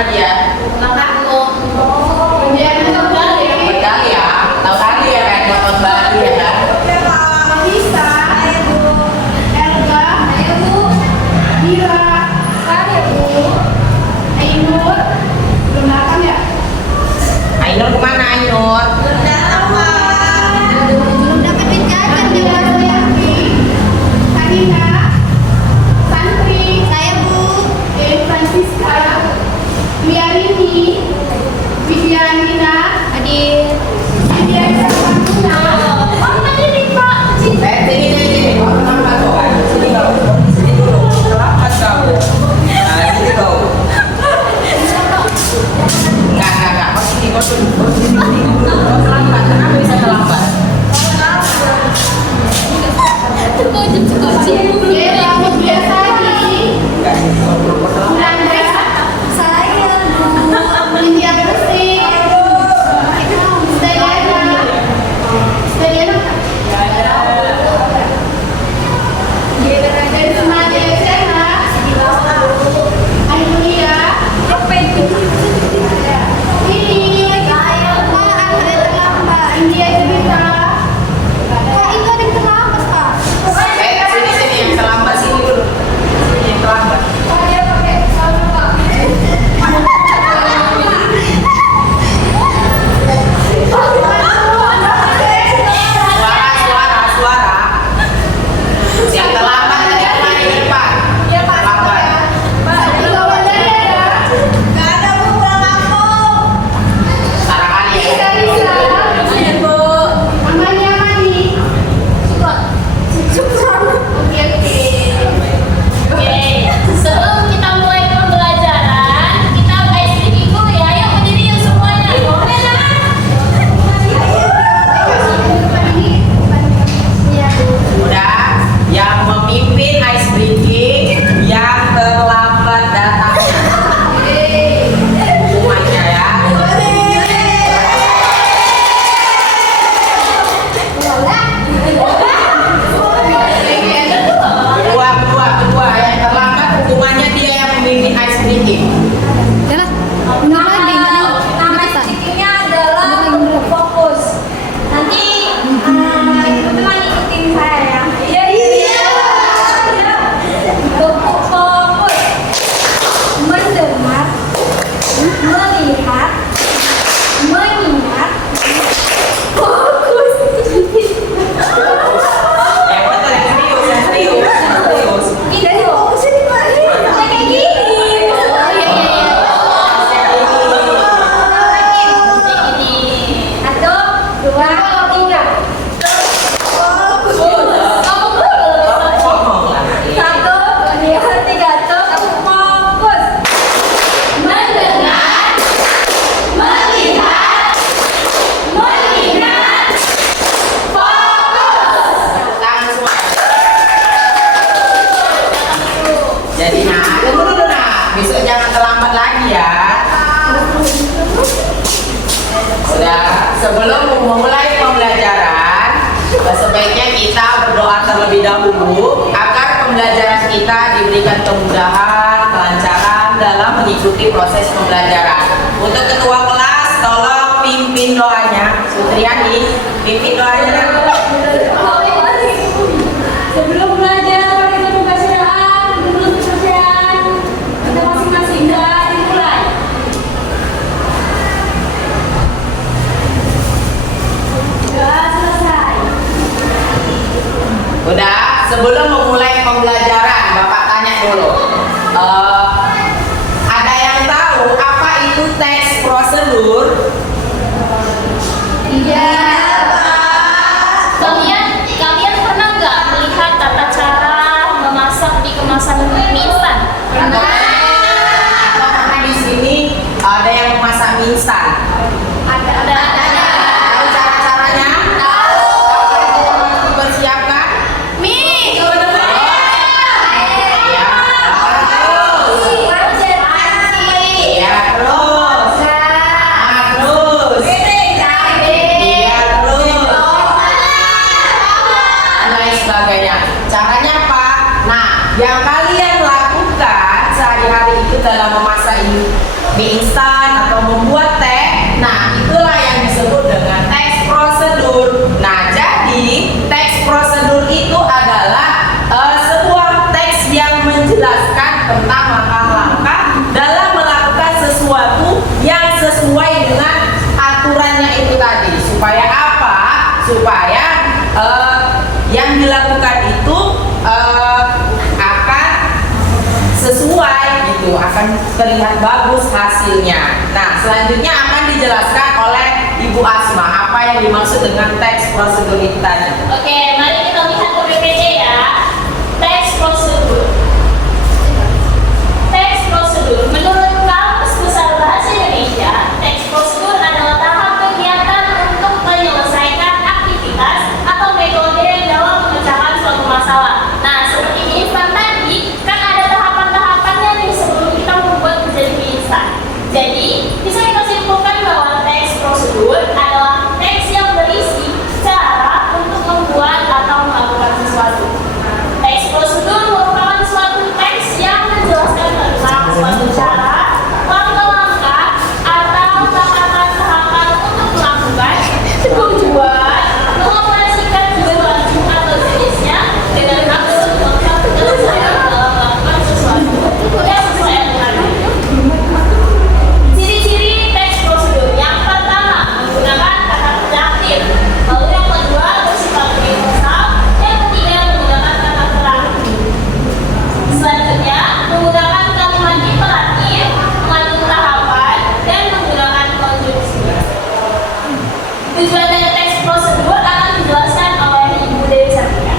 Nadia? Berdali ya? Tahu tadi ya kan motor Bali ya kan? Ainur kemana Ainur? Sebelum memulai pembelajaran, sebaiknya kita berdoa terlebih dahulu agar pembelajaran kita diberikan kemudahan, kelancaran dalam mengikuti proses pembelajaran. Untuk ketua kelas, tolong pimpin doanya. Sutriani, pimpin doanya. Sebelum belajar pakai penuh kasihan, dulu kepercayaan kita masing-masing dan dimulai. Sudah selesai. Udah, sebelum memulai pembelajaran, Bapak tanya dulu. Ada yang tahu apa itu teks prosedur? Iya, Pak. mie instan atau membuat teh. Nah, itulah yang disebut dengan teks prosedur. Nah, jadi teks prosedur itu adalah sebuah teks yang menjelaskan tentang langkah-langkah dalam melakukan sesuatu yang sesuai dengan aturannya itu tadi. Supaya apa? Supaya yang dilakukan itu akan sesuai gitu, akan terlihat bagus hasilnya. Nah, selanjutnya akan dijelaskan oleh Ibu Asma apa yang dimaksud dengan teks prosedur itu tadi. Oke, mari kita lihat ke PPT ya. Teks prosedur. Teks prosedur. Menurut Kamus Besar Bahasa Indonesia, teks prosedur adalah tahap kegiatan untuk menyelesaikan aktivitas atau metode dalam memecahkan suatu masalah. Nah, seperti mie instan tadi, kan ada tahapan-tahapannya nih sebelum kita membuat menjadi mie instan. Jadi, bisa kita simpulkan bahwa teks prosedur adalah teks yang berisi cara untuk membuat atau melakukan sesuatu. Teks prosedur merupakan suatu teks yang menjelaskan tentang suatu cara, langkah-langkah, atau tahapan-tahapan untuk melakukan, membuat, mengoperasikan sesuatu atau jenisnya dengan maksud lengkap penyelesaian dalam melakukan sesuatu yang sesuai aturannya. Ciri-ciri teks prosedur: yang pertama, menggunakan kata kerja aktif. Lalu yang kedua, bersifat universal. Yang ketiga, menggunakan kata terakhir. Selanjutnya, menggunakan kalimat imperatif, mengandung tahapan, dan menggunakan konjungsi. Tujuan dari teks prosedur akan dijelaskan oleh Ibu Dewi Satria.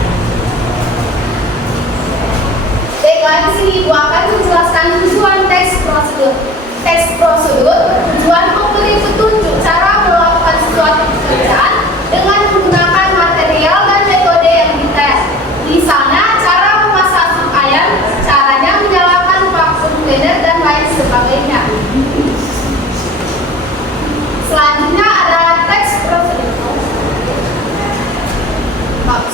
Baiklah, di sini Ibu akan menjelaskan tujuan teks prosedur. Teks prosedur bertujuan memberi petunjuk cara melakukan suatu pekerjaan dengan menggunakan material dan metode yang dites. Misalnya, cara memasak sup ayam, caranya menyalakan vacuum cleaner, dan lain sebagainya. Selanjutnya adalah teks prosedur.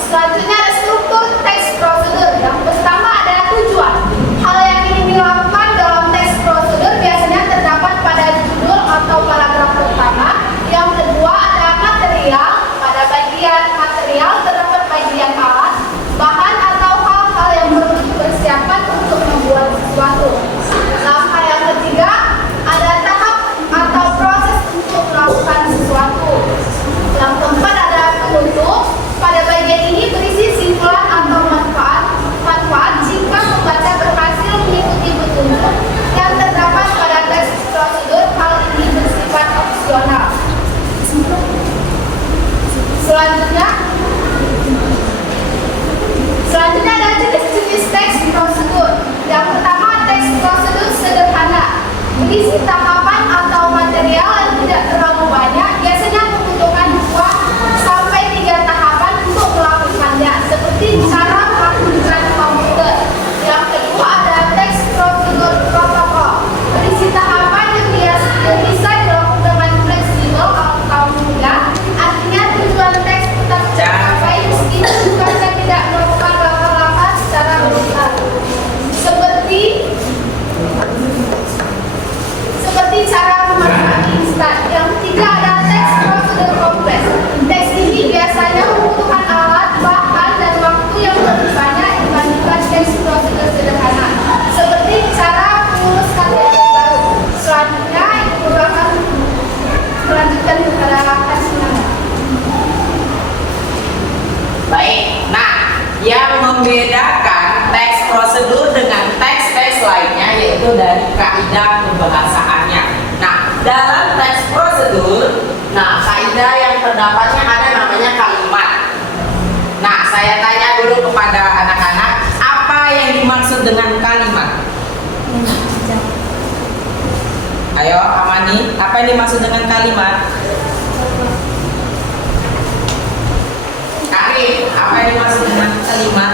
Selanjutnya ada struktur teks prosedur. Yang pertama ada tujuan. Hal yang ingin dilakukan dalam teks prosedur biasanya terdapat pada judul atau paragraf pertama. Yang kedua ada material. Pada bagian material terdapat bagian alat, bahan atau hal-hal yang perlu dipersiapkan untuk membuat sesuatu. Langkah yang ketiga ada tahap atau proses untuk melakukan sesuatu. Yang keempat ada penutup. Pada bagian ini berisi simpulan atau manfaat jika pembaca berhasil mengikuti petunjuk yang terdapat pada teks prosedur. Hal ini bersifat opsional. Selanjutnya ada jenis-jenis teks prosedur. Yang pertama, teks prosedur sederhana, berisi tahapan atau material yang tidak terlalu banyak, biasanya membutuhkan 2 sampai 3 tahapan untuk melakukannya, seperti cara mengaktifkan komputer. Yang kedua ada teks prosedur protokol, berisi tahapan yang bisa dilakukan dengan fleksibel atau mudah. Artinya tujuan teks tetap tercapai meski pembaca tidak melakukan langkah-langkah secara berulang. Seperti cara memasak instan. Yang ketiga ada teks prosedur kompleks. Teks ini biasanya membutuhkan alat, bahan, dan waktu yang lebih banyak dibandingkan teks prosedur sederhana. Seperti cara mengurus KTP baru. Selanjutnya, Ibu akan melanjutkan kepada Kasina. Baik. Nah, yang membedakan teks prosedur dengan teks-teks lainnya yaitu dari kaidah pembahasaannya. Nah, dalam teks prosedur, kaidah yang terdapatnya ada namanya kalimat. Nah, saya tanya dulu kepada anak-anak, apa yang dimaksud dengan kalimat? Ayo, Amani, apa yang dimaksud dengan kalimat? Karin, apa yang dimaksud dengan kalimat?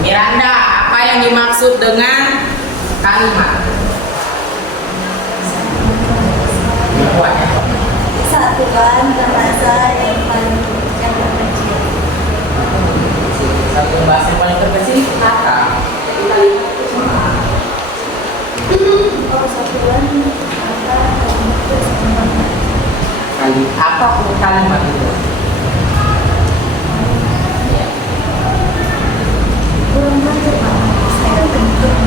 Miranda, apa yang dimaksud dengan kalimat? Satuan bahasa yang paling terkecil. Satu bahasa yang paling terkecil kata. Apa kalimat itu? Ya.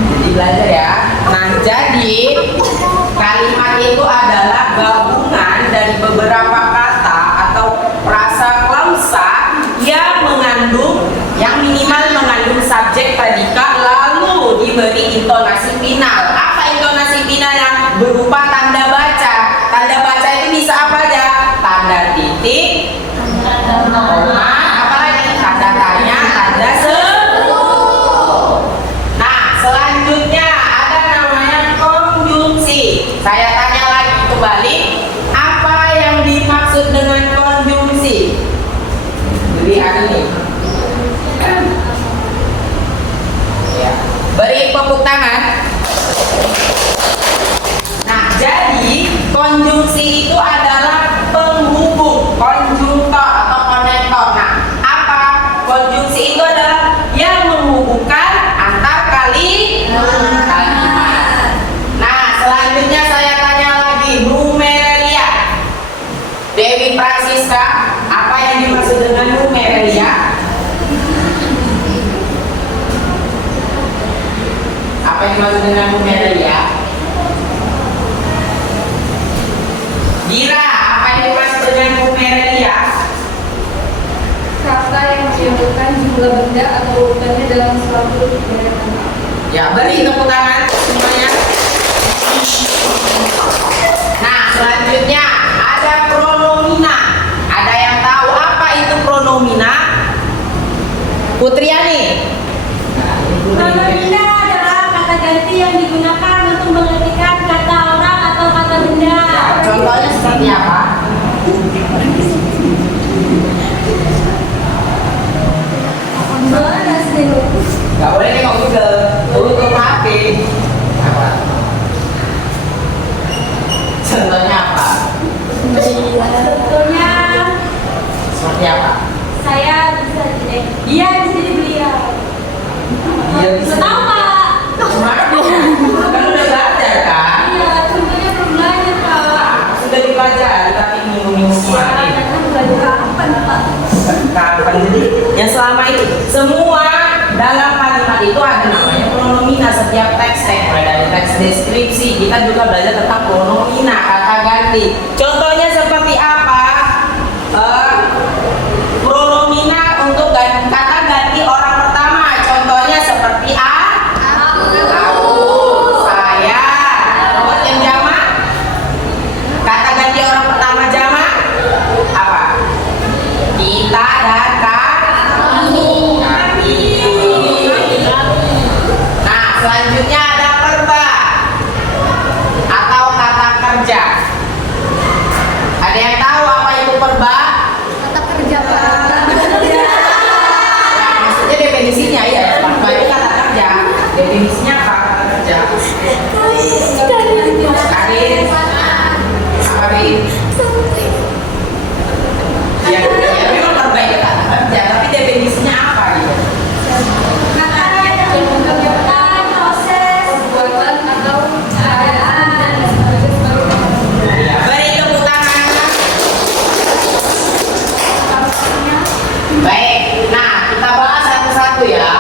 Jadi belajar ya. Nah, jadi kalimat itu adalah gabungan dari beberapa kata atau frasa klausa yang minimal mengandung subjek predikat lalu diberi intonasi final. Apa intonasi finalnya? Berupa tanda baca. Tanda baca itu bisa apa aja? Tanda titik, koma, apalagi tanda tanya, tanda seru. Nah, selanjutnya ada namanya konjungsi. Saya tanya lagi kembali, apa yang dimaksud dengan konjungsi? Beri ini. Ya. Beri tepuk tangan. Nah, jadi konjungsi itu adalah penghubung, konjungtor atau konektor. Nah, apa? Konjungsi itu adalah yang menghubungkan antar kalimat. Nah, selanjutnya saya tanya lagi, Numerelia. Dewi Francisca, apa yang dimaksud dengan Numerelia? Apa yang dimaksud dengan Numerelia? Gira, apa yang dimaksud dengan Numerelia? Kata yang menyebutkan jumlah benda atau urutannya dalam suatu deretan. Ya, beri tepuk tangan semuanya. Nah, selanjutnya ada pronomina. Ada yang tahu apa itu pronomina? Putriani. Pronomina adalah kata ganti yang digunakan untuk mengartikan kata orang atau kata benda. Contohnya seperti apa? Gak boleh nengok Google, tutup HP. Apa? Contohnya apa? Contohnya, Seperti apa? saya bisa jadi dia bisa jadi beliau. Dia bisa. Tahu Pak? Kemana? Kan udah belajar kan? Iya, contohnya belum belajar Pak. Sudah dipelajari tapi minggu-minggu kemarin. Kapan Pak? Kapan? Jadi yang selama itu semua dalam kalimat itu ada namanya pronomina. Setiap teks mulai dari teks deskripsi kita juga belajar tentang pronomina, kata ganti. Contohnya seperti apa? Pronomina untuk kata ganti orang pertama. Contohnya seperti aku, saya. Buat yang jamak, kata ganti orang pertama jamak apa? Kita dan kami. Nah, selanjutnya ada perba atau kata kerja. Ada yang tahu apa itu perba? Kata kerja Pak. Ya, maksudnya definisinya ya. Perba itu kata kerja. Definisinya apa kata kerja? Karin. Apa Rin? Ya, memang perba itu kata kerja, tapi definisinya apa gitu? Kata yang mengerjakan proses Perbuatan atau keadaan dan Beri tepuk tangan. Baik, nah kita bahas satu-satu ya.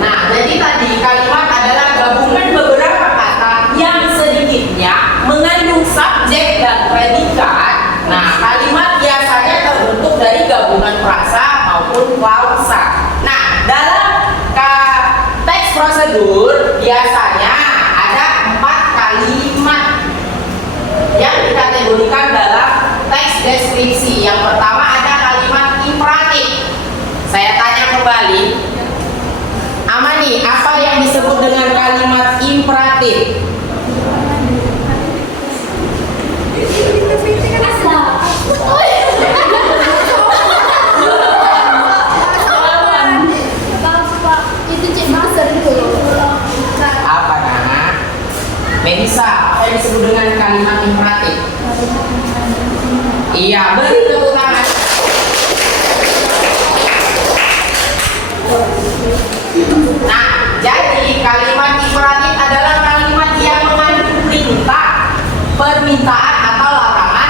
Nah, jadi tadi kalimat adalah gabungan beberapa kata yang sedikitnya mengandung subjek dan predikat. Nah, kalimat biasanya terbentuk dari gabungan frasa maupun klausa. Nah, dalam teks prosedur biasanya ada 4 kalimat yang dikategorikan dalam teks deskripsi. Yang pertama ada kalimat imperatif. Saya tanya kembali, Amani, apa yang disebut dengan kalimat imperatif? itu cek master itu. Apa nak? Melisa, apa yang disebut dengan kalimat imperatif? Iya, beri tepuk tangan. Nah, jadi kalimat imperatif adalah kalimat yang mengandung perintah, permintaan atau larangan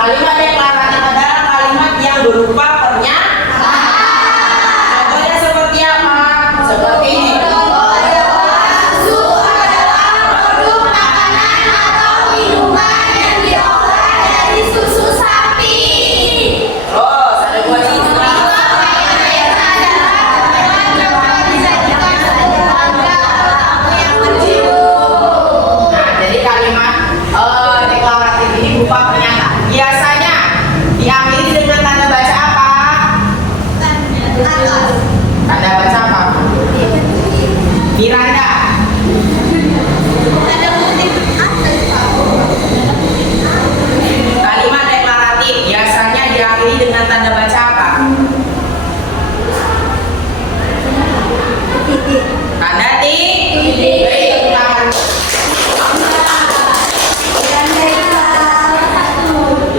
kalimat deklaratif adalah kalimat yang berupa pernyataan. Contohnya seperti apa? Seperti ini. Terus ada buah citra. Nah, jadi kalimat deklaratif ini berupa pernyataan. Biasanya diakhiri dengan tanda baca apa? Tanda baca apa? Miranda. Kalimat deklaratif biasanya diakhiri dengan tanda baca apa? Tanda titik. Beri tangan.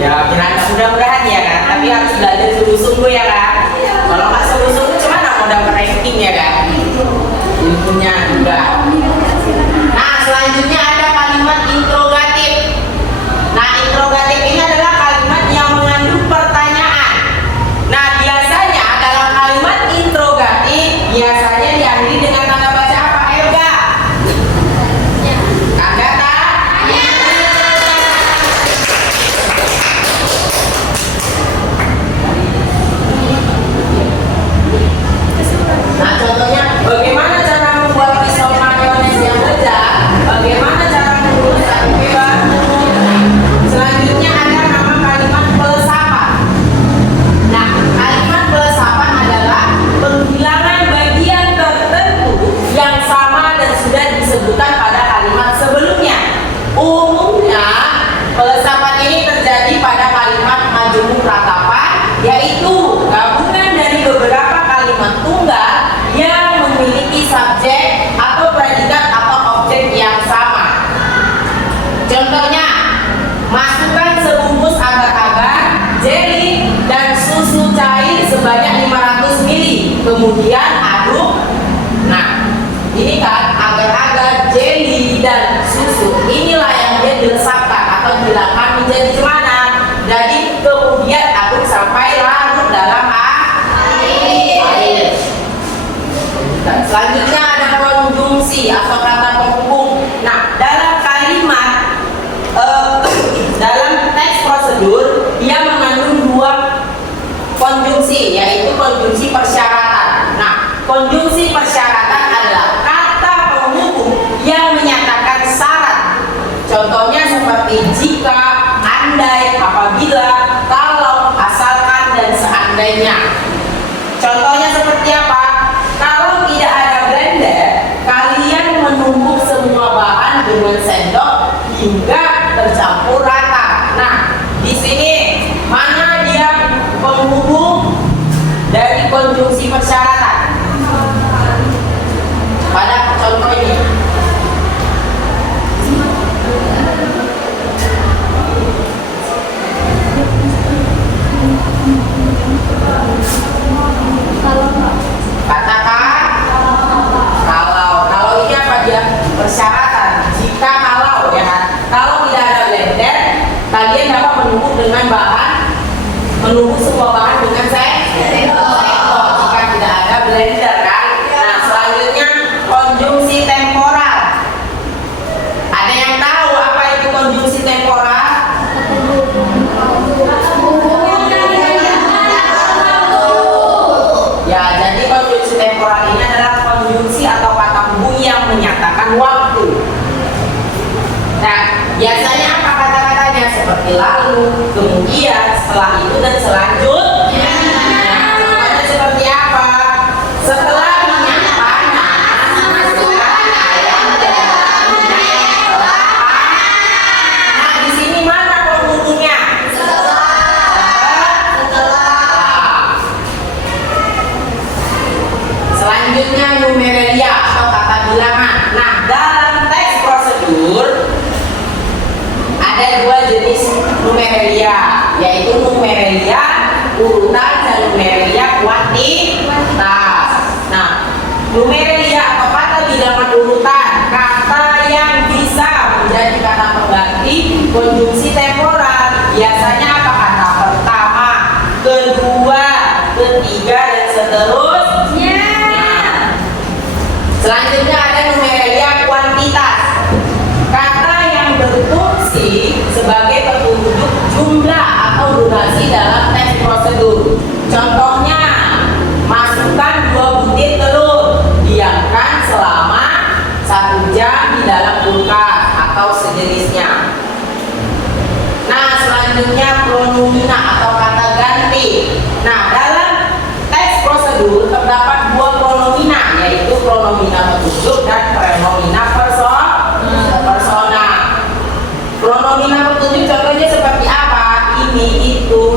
Ya, Miranda mudah-mudahan ya kan. Tapi harus belajar sungguh-sungguh ya kan. Kalau nggak sungguh-sungguh cuma mau dapat ranking ya kan. Ilmunya enggak. Nah, selanjutnya ada kalimat interrogatif. Nah, interrogatif ini adalah kalimat yang mengandung pertanyaan. Nah, biasanya dalam kalimat interrogatif biasanya diakhiri dengan tanda baca apa? Ayo enggak? Tanda tanya. Nah, contohnya bagaimana cara membuat pisau mayones yang lezat? Bagaimana cara mengurus tempe baru? Selanjutnya ada nama kalimat pelesapan. Nah, kalimat pelesapan adalah penghilangan bagian tertentu yang sama dan sudah disebutkan pada kalimat sebelumnya. Umumnya, pelesapan ini terjadi pada kalimat majemuk ratapan, yaitu gabungan dari beberapa kalimat tunggal yang memiliki subjek atau predikat atau objek yang sama. Contohnya, masukkan sebungkus agar-agar, jeli, dan susu cair sebanyak 500 ml. Kemudian aduk. Nah, ini kan agar-agar, jeli, dan susu. Inilah yang dia dilesapkan atau dihilangkan menjadi gimana? Jadi kemudian aduk sampai larut dalam air. Dan selanjutnya ada konjungsi atau kata penghubung. Nah, dalam kalimat dalam teks prosedur dia mengandung dua konjungsi, yaitu konjungsi persyaratan. Nah, konjungsi persyaratan adalah kata penghubung yang menyatakan syarat. Contohnya seperti jika, andai, apabila, kalau, asalkan, dan seandainya. Contohnya seperti apa? Kalau tidak ada blender, kalian menumbuk semua bahan dengan sendok hingga tercampur rata. Nah, di sini mana dia penghubung dari konjungsi persyaratan? Pada contoh ini. Katakan kalau ini apa dia? Persyaratan. Jika kalau ya kan, kalau tidak ada blender, kalian dapat menumbuk dengan bahan, menumbuk semua bahan dengan sendok. Jika tidak ada blender kan. Nah, selanjutnya konjungsi temporal. Ada yang tahu apa itu konjungsi temporal? Ya, jadi konjungsi temporal ini adalah konjungsi atau kata hubung yang menyatakan waktu. Nah, biasanya apa kata-katanya? Seperti lalu, kemudian, setelah itu, dan selanjutnya. Nah, contohnya seperti apa? Setelah minyak panas, masukkan ayam dalam minyak kelapa. Nah, di sini mana penghubungnya? Selanjutnya numeralia atau kata bilangan. Nah, dalam teks prosedur ada dua jenis numeralia, yaitu numeralia urutan dan numeralia kuantitas. Nah, numeralia atau kata bilangan urutan, kata yang bisa menjadi kata pengganti konjungsi temporal. Biasanya apa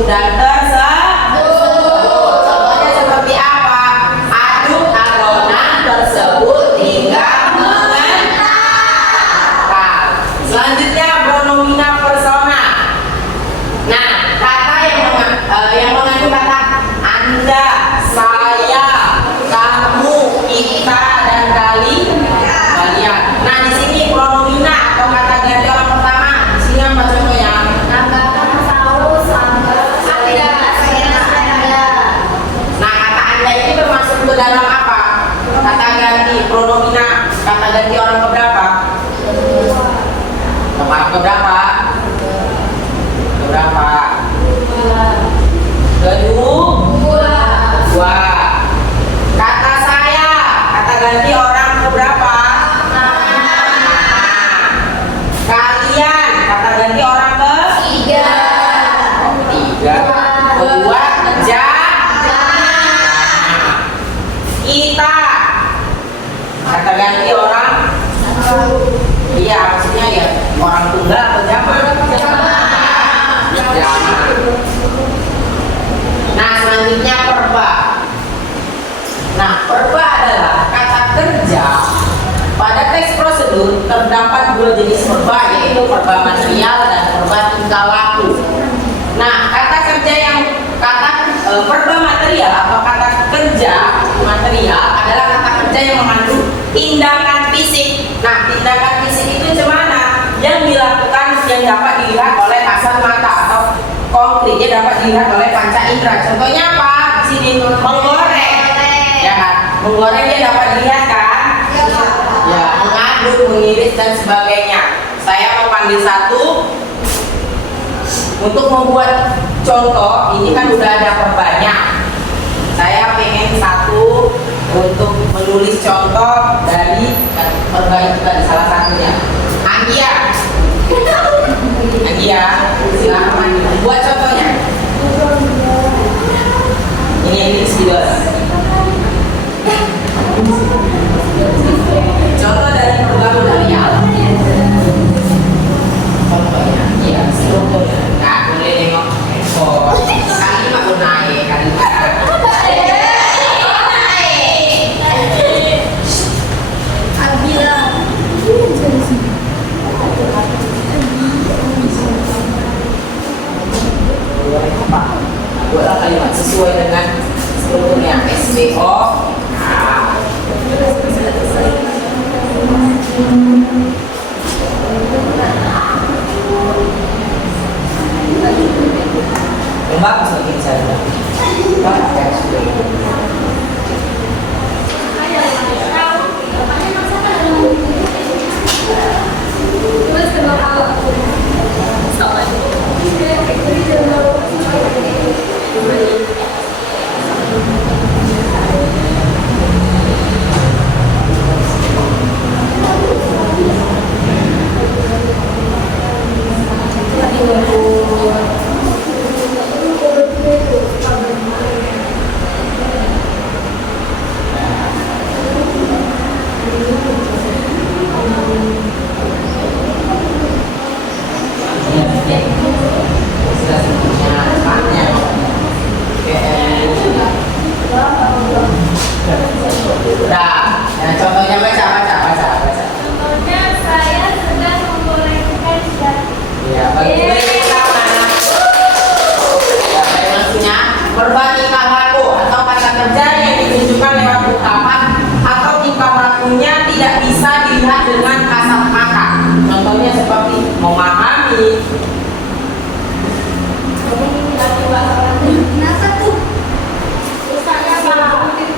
dan tersebut. Contohnya seperti apa? Aduk adonan tersebut hingga mengental. Selanjutnya pronomina persona. Nah, kata yang mengandung kata Anda, saya, kamu, kita, dan kalian. Nah, di sini pronomina atau kata ganti orang pertama. Di sini apa contohnya? Nah, kata Anda ini bermasuk ke dalam apa? Kata ganti pronomina, kata ganti orang keberapa? Orang keberapa? Keberapa? Kedua. Kata saya, kata ganti orang keberapa? Kalian, kata ganti orang ketiga. Kedua, kita, kata ganti orang. Iya, maksudnya ya orang tunggal atau jamak? Jamak. Nah, selanjutnya perba. Nah, perba adalah kata kerja. Pada teks prosedur terdapat dua jenis perba, yaitu perba material dan perba tingkah laku. Nah, kata kerja yang perba material atau kata kerja material adalah kata kerja yang mengandung tindakan fisik. Nah, tindakan fisik itu gimana? Yang dilakukan yang dapat dilihat oleh kasat mata atau konkretnya dapat dilihat oleh panca indera. Contohnya apa? Di sini menggoreng, ya kan? Menggoreng dia dapat dilihat kan? Ya, mengaduk, mengiris dan sebagainya. Saya mau panggil satu untuk membuat contoh. Ini kan udah ada perbanya. Saya pengen satu untuk menulis contoh dari perba itu tadi, salah satunya. Anggia, silakan buat contohnya. Ini video. Contoh dari perba material. Contohnya, iya, contohnya. Nggak boleh nengok handphone. Kali mah mau naik, kali mah. Buatlah kalimat sesuai dengan strukturnya SBO. Yang bagus lagi saya. Contohnya baca. Contohnya saya sedang menggoreng ikan. Ya, bagi pertama. Ya, maksudnya perba tingkah laku atau kata kerja yang ditunjukkan lewat ungkapan atau tingkah lakunya tidak bisa dilihat dengan kasat mata. Contohnya seperti memahami.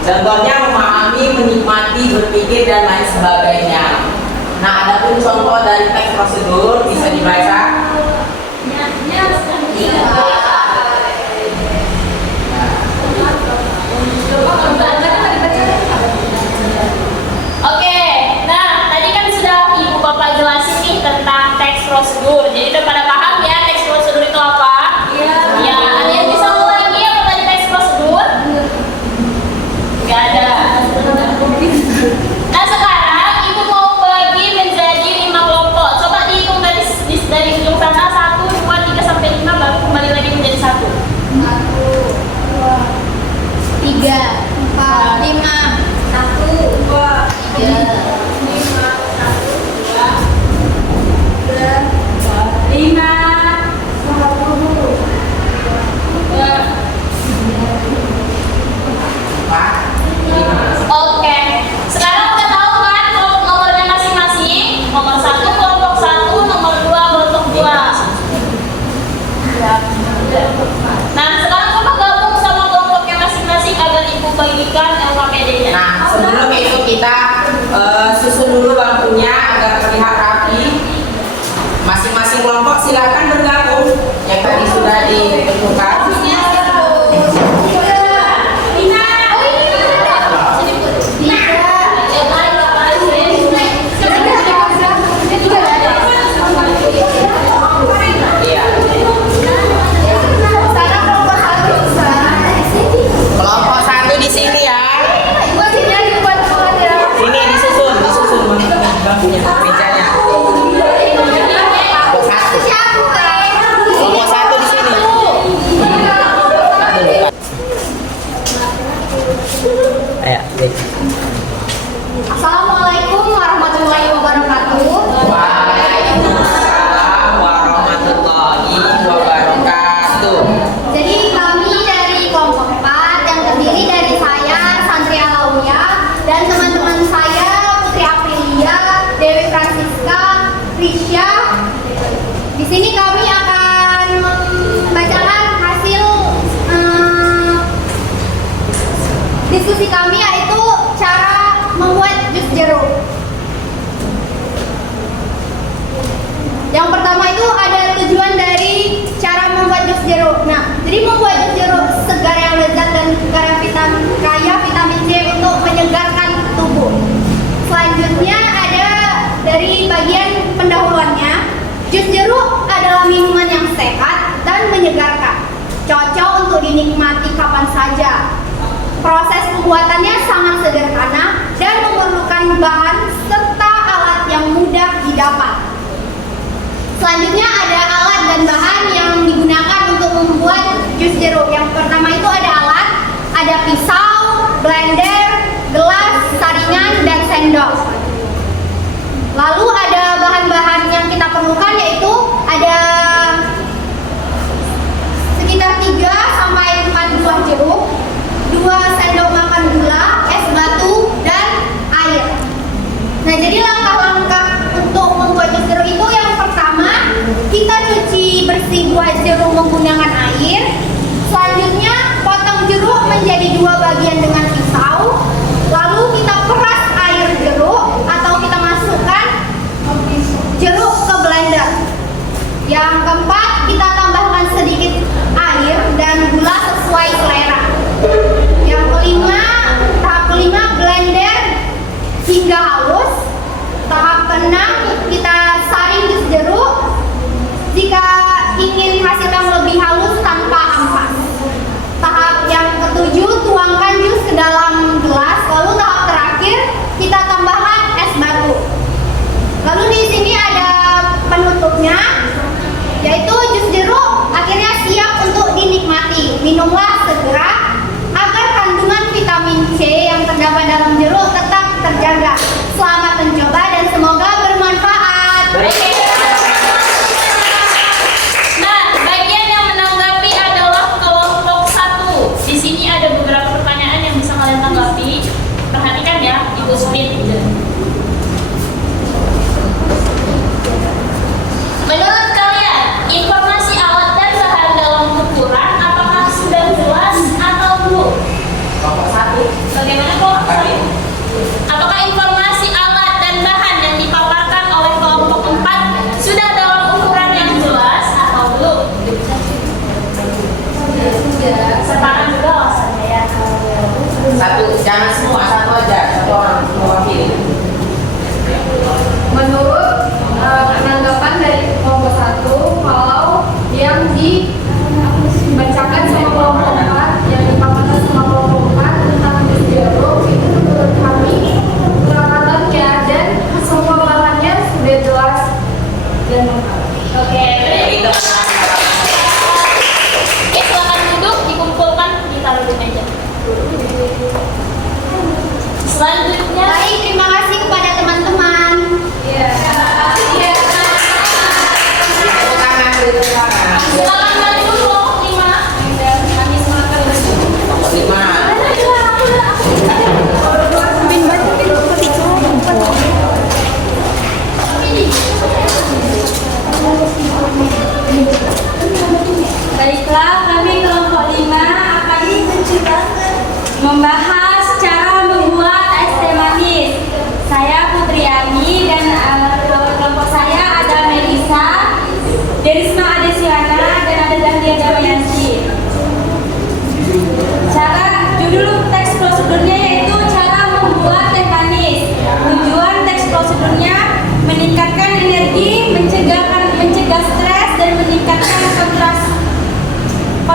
Contohnya memahami, menikmati, berpikir dan lain sebagainya. Nah, ada pun contoh dari teks prosedur bisa dibaca. Oke, nah tadi kan sudah Ibu Bapak jelasin nih tentang teks prosedur. Jadi udah pada paham ya teks prosedur itu apa? Iya. Ya, ada yang bisa ngulangi apa tadi teks prosedur? Gak ada. Nah sekarang Ibu mau bagi menjadi 5 kelompok. Coba dihitung dari ujung sana 1, 2, 3 sampai 5 baru kembali lagi ditentukan. Iya. Sana kelompok satu bisa. Kelompok 1 di sini ya. Buat sini aja, buat sekolah ya. Sini disusun mejanya. Kelompok 1. Siapa? Kelompok 1 di sini. Ayo, Dek. Assalamualaikum warahmatullahi wabarakatuh. Waalaikumsalam warahmatullahi wabarakatuh. Jadi kami dari kelompok 4 yang terdiri dari saya, Santri Alawiyah, dan teman-teman saya, Putri Aprilia, Dewi Francisca, Risha. Di sini kami akan membacakan hasil diskusi kami, yaitu cara membuat jus jeruk. Yang pertama itu ada tujuan dari cara membuat jus jeruk. Nah, jadi membuat jus jeruk segar yang lezat dan kaya vitamin C untuk menyegarkan tubuh. Selanjutnya ada dari bagian pendahuluannya. Jus jeruk adalah minuman yang sehat dan menyegarkan, cocok untuk dinikmati kapan saja. Proses pembuatannya sangat sederhana dan memerlukan bahan serta alat yang mudah didapat. Selanjutnya ada alat dan bahan yang digunakan untuk membuat jus jeruk. Yang pertama itu ada alat, ada pisau, blender, gelas, saringan, dan sendok. Lalu ada bahan-bahan yang kita perlukan, yaitu ada sekitar 3 sampai 4 buah jeruk, 2 sendok makan gula, es batu, dan air. Nah, jadi langkah-langkah untuk membuat jus jeruk itu, yang pertama kita cuci bersih buah jeruk menggunakan air. Selanjutnya potong jeruk menjadi 2 bagian dengan pisau. Lalu kita peras air jeruk atau kita masukkan jeruk ke blender.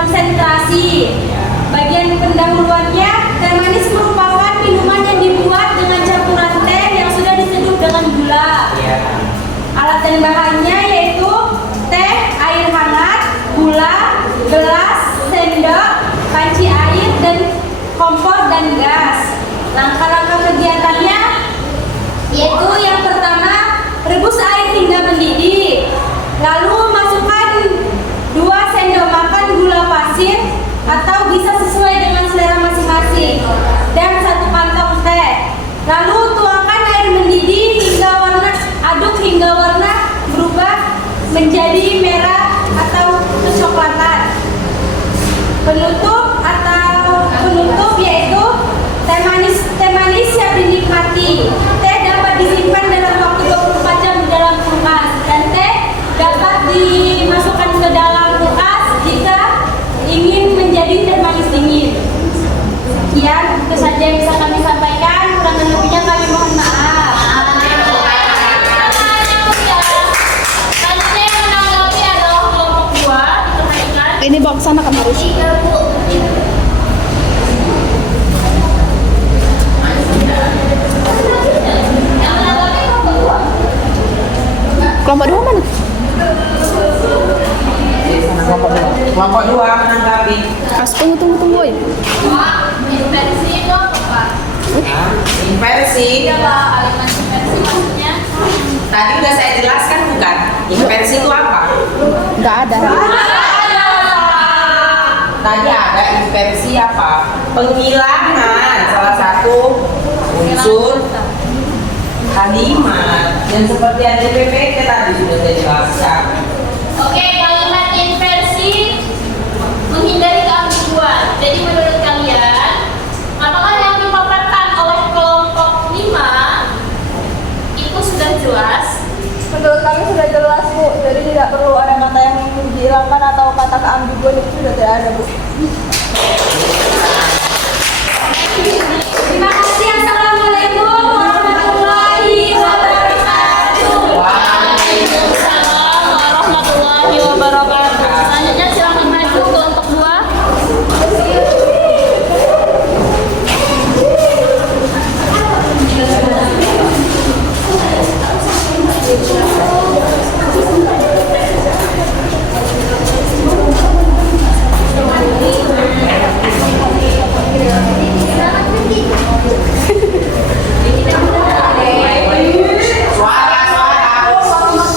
konsentrasi. Bagian pendahuluannya, teh manis merupakan minuman yang dibuat dengan campuran teh yang sudah diseduh dengan gula. Alat dan bahannya yaitu teh, air hangat, gula, gelas, sendok, panci air, dan kompor dan gas. Langkah-langkah kegiatannya yaitu yang pertama, rebus air hingga mendidih. Lalu masukkan 2 sendok makan gula pasir atau bisa sesuai dengan selera masing-masing dan 1 kantong teh. Lalu tuangkan air mendidih aduk hingga warna berubah menjadi merah atau kecoklatan. Penutup yaitu teh manis siap dinikmati. Teh dapat disimpan dalam waktu 24 jam di dalam kulkas dan teh dapat dimasukkan ke dalam kulkas jika ingin menjadi teh manis dingin. Sekian itu saja yang bisa kami sampaikan. Kurang dan lebihnya kami mohon maaf. Ini bawa ke sana kan harus. Kelompok 2 mana? Kelompok 2 menanggapi. Tunggu ya. Inversi itu apa? Inversi. Aliran inversi maksudnya? Tadi udah saya jelaskan bukan? Inversi itu apa? Nggak ada. Tadi ada inversi apa? Penghilangan salah satu unsur kalimat yang seperti ada di PPT tadi sudah saya jelaskan. Oke, kalimat inversi menghindari keambiguan. Jadi menurut kalian, apakah yang dipaparkan oleh kelompok 5 itu sudah jelas? Menurut kami sudah jelas, Bu. Jadi tidak perlu ada kata yang dihilangkan atau kata keambiguan itu sudah tidak ada, Bu. Terima kasih. Assalamualaikum warahmatullahi wabarakatuh. Waalaikumsalam warahmatullahi wabarakatuh. Selanjutnya silakan maju ke kelompok 2.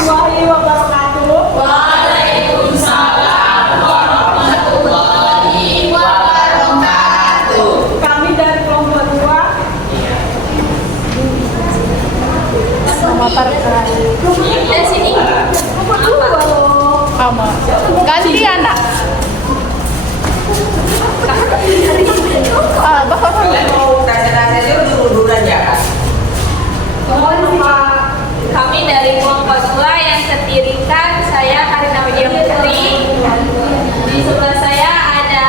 Warahmatullahi wabarakatuh. Waalaikumsalam warahmatullahi wabarakatuh. Kami dari kelompok 2 memaparkan. Dari sini. Sama. Ganti anak. Bapak. Mau tanya-tanya dulu aja kan? Kami dari kelompok 2 yang setirikan, saya Karina Widya Putri. Di sebelah saya ada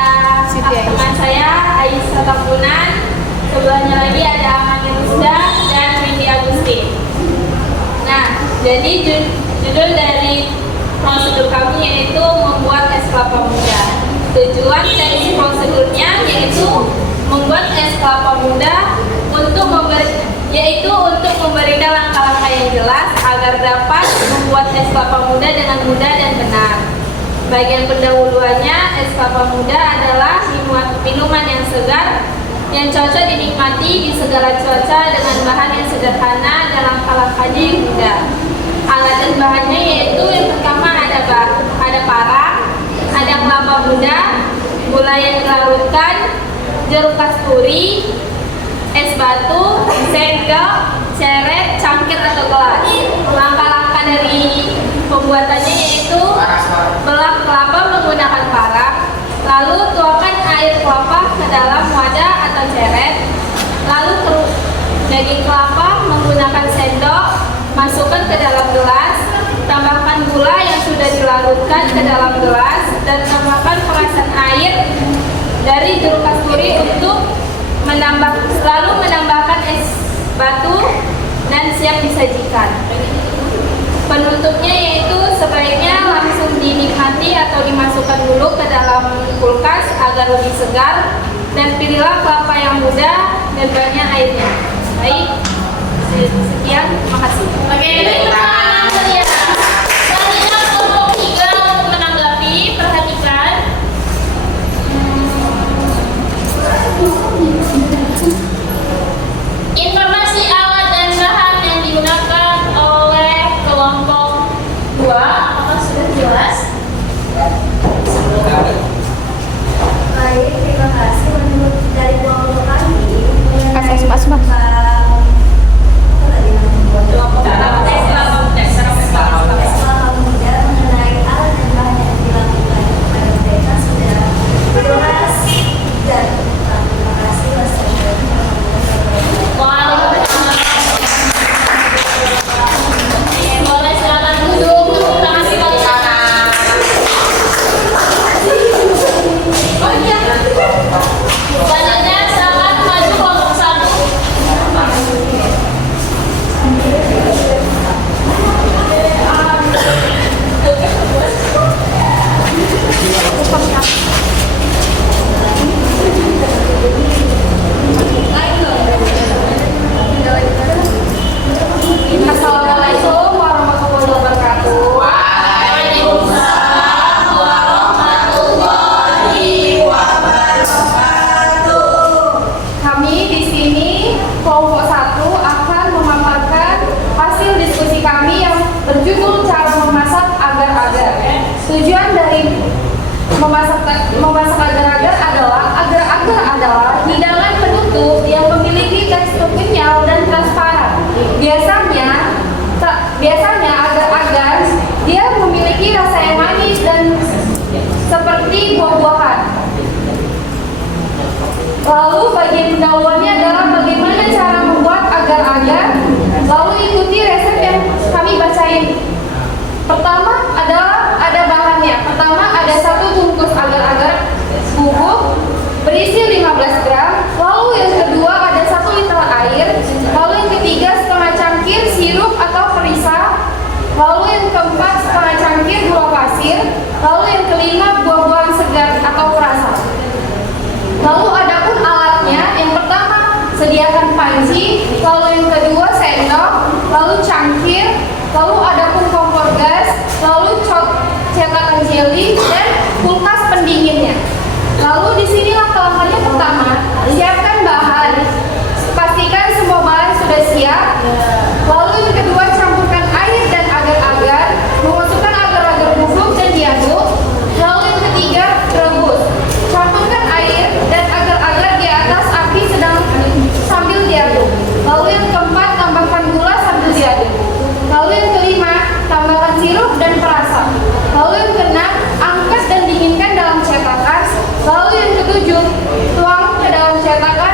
teman saya Aisyah Tambunan. Sebelahnya lagi ada Amani Rusda dan Windy Agustin. Nah, jadi judul dari prosedur kami yaitu membuat es kelapa muda. Tujuan dari prosedurnya yaitu membuat es kelapa muda untuk memberikan langkah-langkah yang jelas agar dapat membuat es kelapa muda dengan mudah dan benar. Bagian pendahuluannya, es kelapa muda adalah minuman yang segar yang cocok dinikmati di segala cuaca dengan bahan yang sederhana dan langkah-langkahnya yang mudah. Alat dan bahannya yaitu yang pertama ada parang, ada kelapa muda, gula yang dilarutkan, jeruk kasturi, es batu, sendok, ceret, cangkir atau gelas. Langkah-langkah dari pembuatannya yaitu belah kelapa menggunakan parang, lalu tuangkan air kelapa ke dalam wadah atau ceret, lalu daging kelapa menggunakan sendok, masukkan ke dalam gelas, tambahkan gula yang sudah dilarutkan ke dalam gelas, dan tambahkan perasan air dari jeruk kasturi untuk lalu menambahkan es batu dan siap disajikan. Penutupnya yaitu sebaiknya langsung dinikmati atau dimasukkan dulu ke dalam kulkas agar lebih segar, dan pilihlah kelapa yang muda dan banyak airnya. Baik, sekian, terima kasih. Oke, beri tepuk tangan saja. Selanjutnya kelompok 3 untuk menanggapi, perhatikan. Informasi alat dan bahan yang digunakan oleh kelompok 2, apakah sudah jelas? Baik, terima kasih. Menurut dari kelompok kami, Asma. Sekolah muda mengenai alat dan bahan yang dilakukan kepada mereka sudah jelas dan terima kasih. Waalaikumsalam. Boleh silakan duduk. Tepuk tangan sekali. Selanjutnya silakan maju kelompok 1. Assalamualaikum warahmatullahi wabarakatuh. Waalaikumsalam warahmatullahi wabarakatuh. Kami di sini kelompok 1 akan memaparkan hasil diskusi kami yang berjudul cara memasak agar-agar. Tujuan dari memasak agar-agar adalah hidangan penutup yang memiliki tekstur kenyal dan transparan. Biasanya agar-agar dia memiliki rasa yang manis dan seperti buah-buahan. Lalu bagian pendahuluannya adalah bagaimana cara membuat agar-agar. Lalu ikuti resep yang kami bacain. Pertama adalah ada bahannya. Pertama ada 1 bungkus agar-agar bubuk berisi 15 gram. Lalu yang kedua ada 1 liter air. Lalu yang ketiga setengah cangkir sirup atau perisa. Lalu yang keempat setengah cangkir gula pasir. Lalu yang kelima buah-buahan segar atau perasa. Lalu adapun alatnya, yang pertama sediakan panci, lalu yang kedua sendok, lalu cangkir, lalu adapun kompor gas, lalu cetakan jeli dan kulkas pendinginnya. Lalu disinilah langkahnya. Pertama, siapkan bahan, pastikan semua bahan sudah siap. Lalu yang kedua campurkan air dan agar-agar, memasukkan agar-agar bubuk dan diaduk. Lalu yang ketiga rebus, campurkan air dan agar-agar di atas api sedang sambil diaduk. Lalu yang keempat tambahkan gula sambil diaduk. Lalu yang kelima tambahkan sirup dan perasa. Lalu yang keenam angkat dan dinginkan dalam cetakan. Lalu yang ketujuh tuang ke dalam cetakan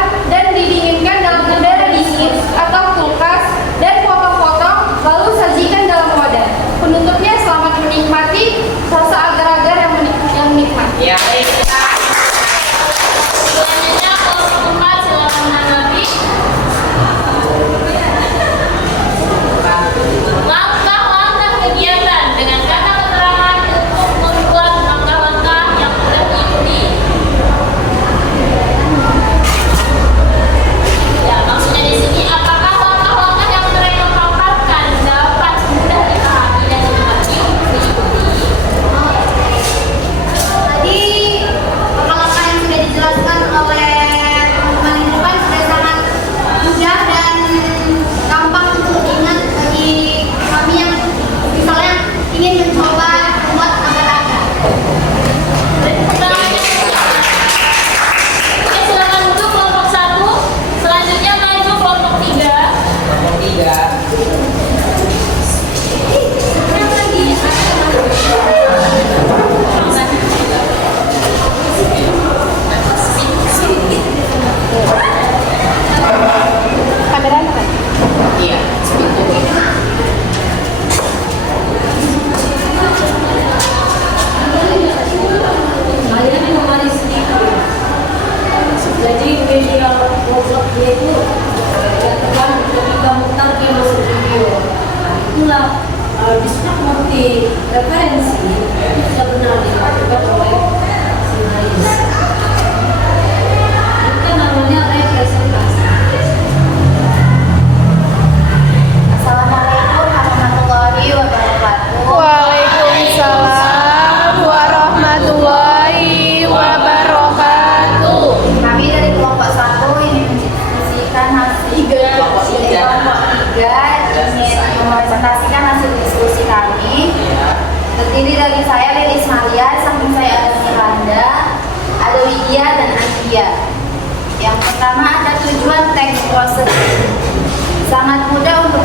3. Yang pertama ada tujuan teks prosedur. Sangat mudah untuk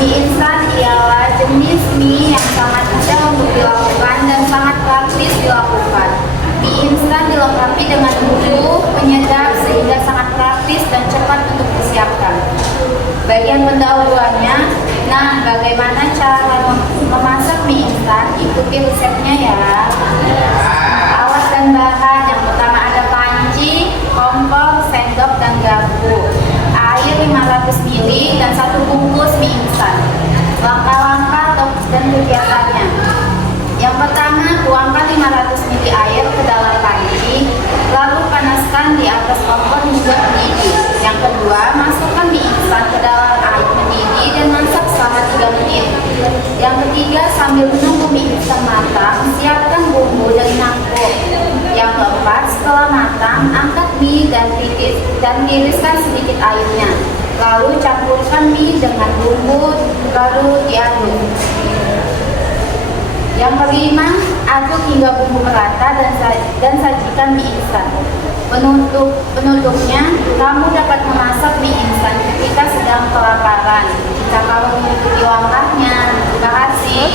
mie instan ialah jenis mie yang sangat mudah untuk dilakukan dan sangat praktis dilakukan. Mie instan dilengkapi dengan bumbu penyedap sehingga sangat praktis dan cepat untuk disiapkan. Bagian pendahuluannya, nah bagaimana cara memasak mie instan? Ikuti resepnya ya. Alat dan bahan, yang pertama ada panci, kompor, sendok, dan garpu. Air 500 ml dan 1 bungkus mie instan. Langkah-langkah dan kegiatannya. Yang pertama, tuangkan 500 ml air ke dalam panci, lalu panaskan di atas kompor hingga mendidih. Yang kedua, masukkan mie instan ke dalam air mendidih dan masak selama 3 menit. Yang ketiga, sambil menunggu mie instan matang, siapkan bumbu dan mangkuk. Yang keempat, setelah matang, angkat mie dan tiriskan sedikit airnya. Lalu campurkan mie dengan bumbu, lalu diaduk. Yang kelima, aduk hingga bumbu merata dan sajikan mie instan. Penutupnya, kamu dapat memasak mie instan ketika sedang kelaparan. Jika kamu mengikuti langkahnya, terima kasih.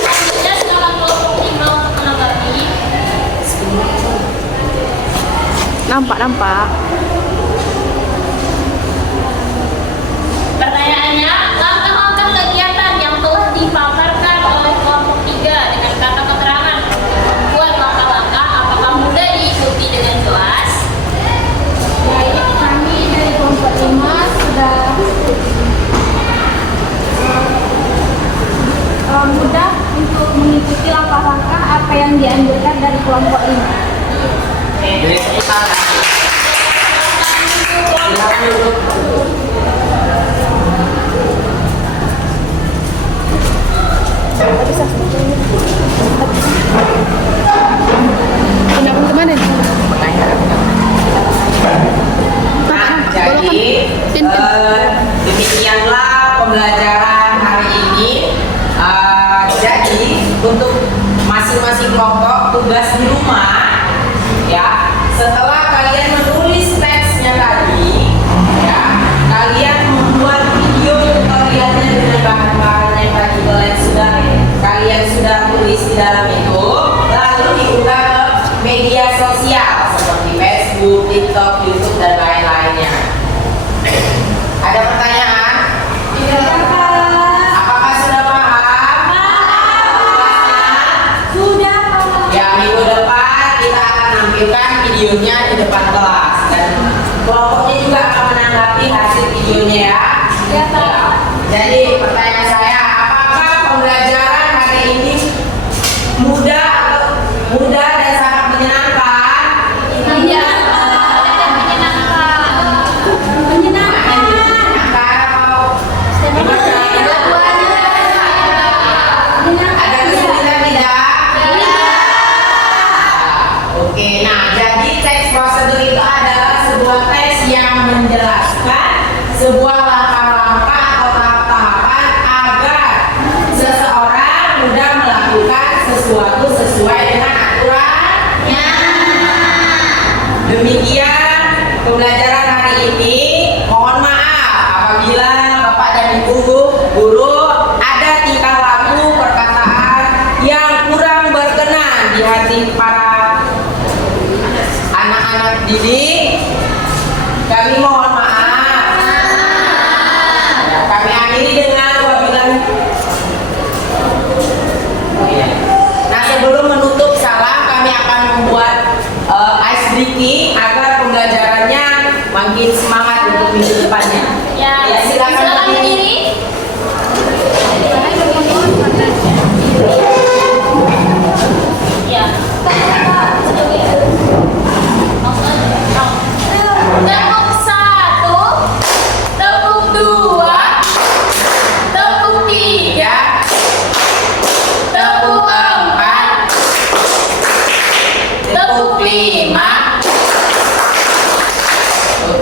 Selanjutnya silakan kelompok 5 untuk menanggapi. Nampak. Pertanyaannya, langkah-langkah kegiatan yang telah dipaparkan oleh kelompok 3 dengan kata keterangan buat langkah-langkah apakah mudah diikuti dengan jelas? Baik, kami dari kelompok 5 sudah mudah untuk mengikuti langkah-langkah apa yang dianjurkan dari kelompok 5. Beri tepuk tangan. Silakan duduk. Nah, jadi demikianlah pembelajaran hari ini. Jadi untuk masing-masing kelompok tugas di rumah, ya, setelah kalian menulis teksnya tadi, ya, kalian membuat video tutorialnya dengan bahan-bahan yang tadi kalian sudah tulis di dalam itu, lalu diunggah ke media sosial seperti Facebook, TikTok, YouTube, dan lain-lainnya. Ada pertanyaan? Apakah sudah paham? Sudah. Ya, minggu depan kita akan nampilkan videonya di depan kelas dan kelompoknya juga akan menanggapi hasil videonya ya. Ya, Pak. Ya. Jadi pertanyaan saya, apakah pembelajaran hari ini mudah dan sangat menyenangkan? Iya. Menyenangkan atau gimana? Ada kesulitan tidak? Oke, nah jadi teks prosedur itu adalah sebuah teks yang menjelaskan sebuah langkah-langkah atau tahap-tahapan agar seseorang mudah melakukan sesuatu sesuai dengan aturannya. Demikian pembelajaran hari ini. Mohon maaf apabila Bapak dan Ibu guru ada tingkah laku perkataan yang kurang berkenan di hati para anak-anak didik. Kami mohon maaf. Kami akhiri dengan wabillahi. Nah, sebelum menutup salam, kami akan membuat ice breaking agar pembelajarannya makin semangat untuk minggu depannya. Ya, Silakan berdiri. Ya. Tepuk 1, tepuk 2, tepuk 3, tepuk 4, tepuk 5.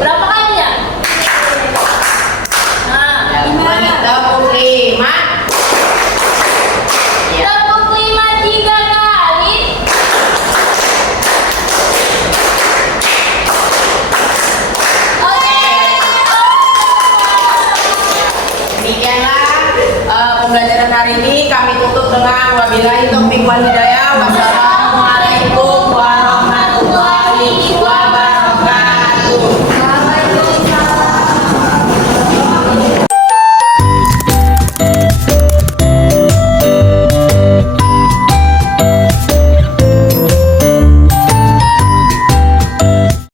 Berapa kali ya? Nah, Tepuk 5. Ya. tepuk 5 3 kali. pembelajaran hari ini kami tutup dengan wabillahi taufiq wal hidayah. Wassalamualaikum warahmatullahi